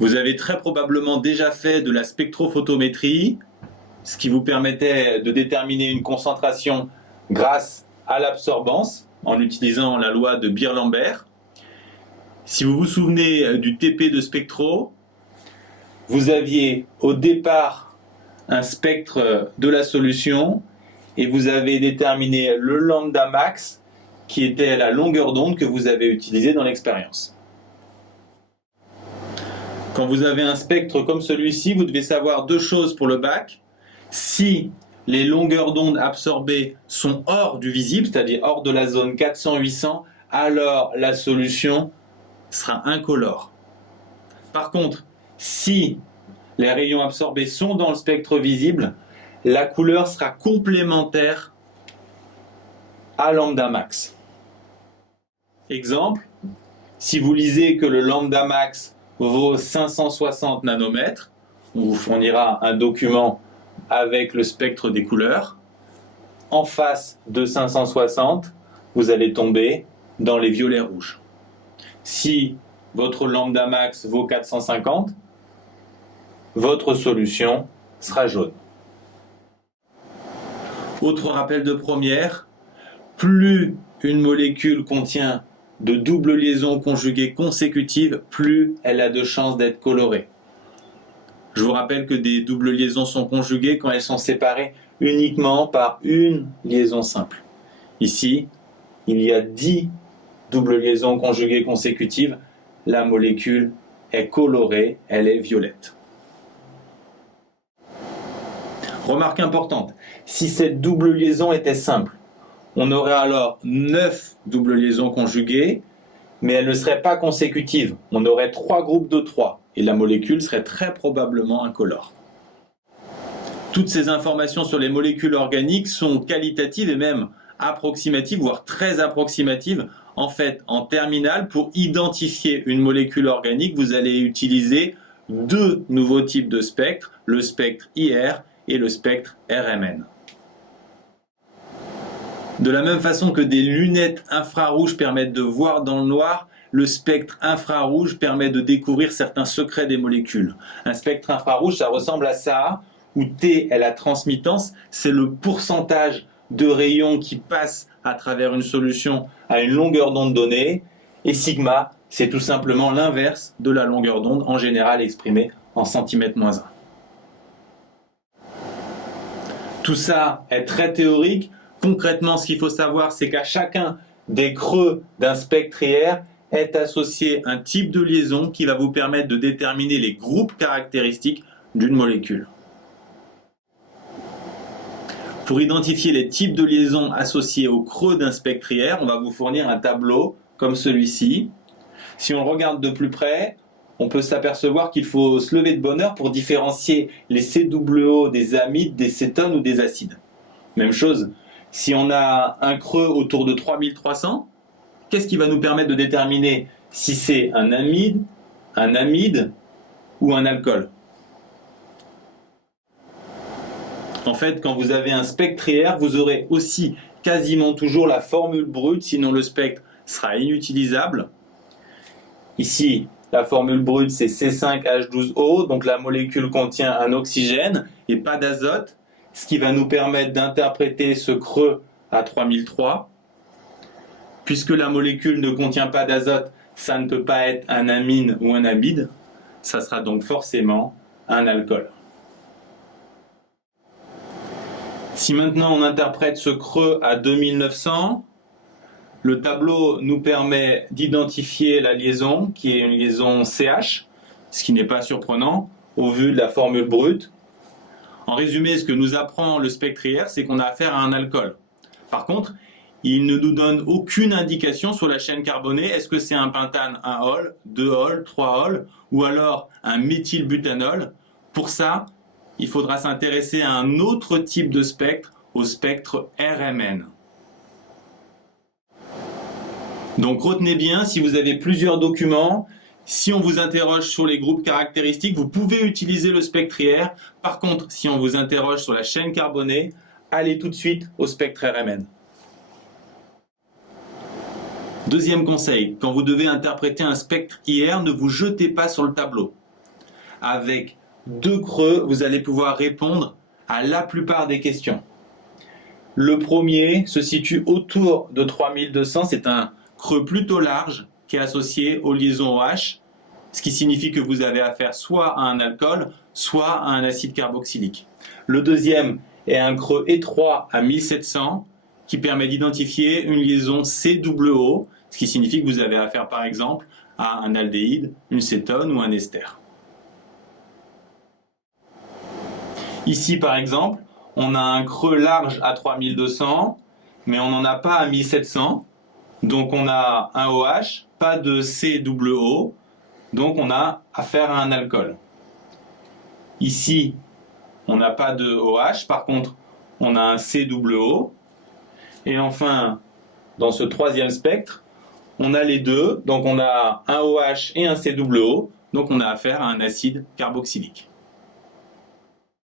Vous avez très probablement déjà fait de la spectrophotométrie, ce qui vous permettait de déterminer une concentration grâce à l'absorbance en utilisant la loi de Beer-Lambert. Si vous vous souvenez du TP de spectro, vous aviez au départ un spectre de la solution et vous avez déterminé le lambda max qui était la longueur d'onde que vous avez utilisée dans l'expérience. Quand vous avez un spectre comme celui-ci, vous devez savoir deux choses pour le bac. Si les longueurs d'onde absorbées sont hors du visible, c'est-à-dire hors de la zone 400-800, alors la solution sera incolore. Par contre, si les rayons absorbés sont dans le spectre visible, la couleur sera complémentaire à lambda max. Exemple, si vous lisez que le lambda max vaut 560 nanomètres, on vous fournira un document avec le spectre des couleurs. En face de 560, vous allez tomber dans les violets rouges. Si votre lambda max vaut 450, votre solution sera jaune. Autre rappel de première, plus une molécule contient de doubles liaisons conjuguées consécutives, plus elle a de chances d'être colorée. Je vous rappelle que des doubles liaisons sont conjuguées quand elles sont séparées uniquement par une liaison simple. Ici, il y a 10 doubles liaisons conjuguées consécutives. La molécule est colorée, elle est violette. Remarque importante, si cette double liaison était simple, on aurait alors 9 doubles liaisons conjuguées, mais elles ne seraient pas consécutives. On aurait 3 groupes de 3 et la molécule serait très probablement incolore. Toutes ces informations sur les molécules organiques sont qualitatives et même approximatives, voire très approximatives. En fait, en terminale, pour identifier une molécule organique, vous allez utiliser deux nouveaux types de spectres, le spectre IR et le spectre RMN. De la même façon que des lunettes infrarouges permettent de voir dans le noir, le spectre infrarouge permet de découvrir certains secrets des molécules. Un spectre infrarouge, ça ressemble à ça, où T est la transmittance, c'est le pourcentage de rayons qui passent à travers une solution à une longueur d'onde donnée, et sigma, c'est tout simplement l'inverse de la longueur d'onde, en général exprimée en centimètres-1. Tout ça est très théorique. Concrètement, ce qu'il faut savoir, c'est qu'à chacun des creux d'un spectre IR est associé un type de liaison qui va vous permettre de déterminer les groupes caractéristiques d'une molécule. Pour identifier les types de liaisons associés au creux d'un spectre IR, on va vous fournir un tableau comme celui-ci. Si on le regarde de plus près, on peut s'apercevoir qu'il faut se lever de bonne heure pour différencier les COO des amides, des cétones ou des acides. Même chose, si on a un creux autour de 3300, qu'est-ce qui va nous permettre de déterminer si c'est un amide ou un alcool? En fait, quand vous avez un spectre IR, vous aurez aussi quasiment toujours la formule brute, sinon le spectre sera inutilisable. Ici, la formule brute, c'est C5H12O, donc la molécule contient un oxygène et pas d'azote, ce qui va nous permettre d'interpréter ce creux à 3003. Puisque la molécule ne contient pas d'azote, ça ne peut pas être un amine ou un amide, ça sera donc forcément un alcool. Si maintenant on interprète ce creux à 2900, le tableau nous permet d'identifier la liaison, qui est une liaison CH, ce qui n'est pas surprenant au vu de la formule brute. En résumé, ce que nous apprend le spectre IR, c'est qu'on a affaire à un alcool. Par contre, il ne nous donne aucune indication sur la chaîne carbonée. Est-ce que c'est un pentane, un ol, 2 ol, 3 ol, ou alors un méthylbutanol? Pour ça, il faudra s'intéresser à un autre type de spectre, au spectre RMN. Donc retenez bien, si vous avez plusieurs documents, si on vous interroge sur les groupes caractéristiques, vous pouvez utiliser le spectre IR. Par contre, si on vous interroge sur la chaîne carbonée, allez tout de suite au spectre RMN. Deuxième conseil, quand vous devez interpréter un spectre IR, ne vous jetez pas sur le tableau. avec 2 creux, vous allez pouvoir répondre à la plupart des questions. Le premier se situe autour de 3200, c'est un creux plutôt large qui est associé aux liaisons OH, ce qui signifie que vous avez affaire soit à un alcool, soit à un acide carboxylique. Le deuxième est un creux étroit à 1700 qui permet d'identifier une liaison COO, ce qui signifie que vous avez affaire par exemple à un aldéhyde, une cétone ou un ester. Ici par exemple, on a un creux large à 3200, mais on n'en a pas à 1700. Donc on a un OH, pas de COO, donc on a affaire à un alcool. Ici, on n'a pas de OH, par contre, on a un COO. Et enfin, dans ce troisième spectre, on a les deux, donc on a un OH et un COO, donc on a affaire à un acide carboxylique.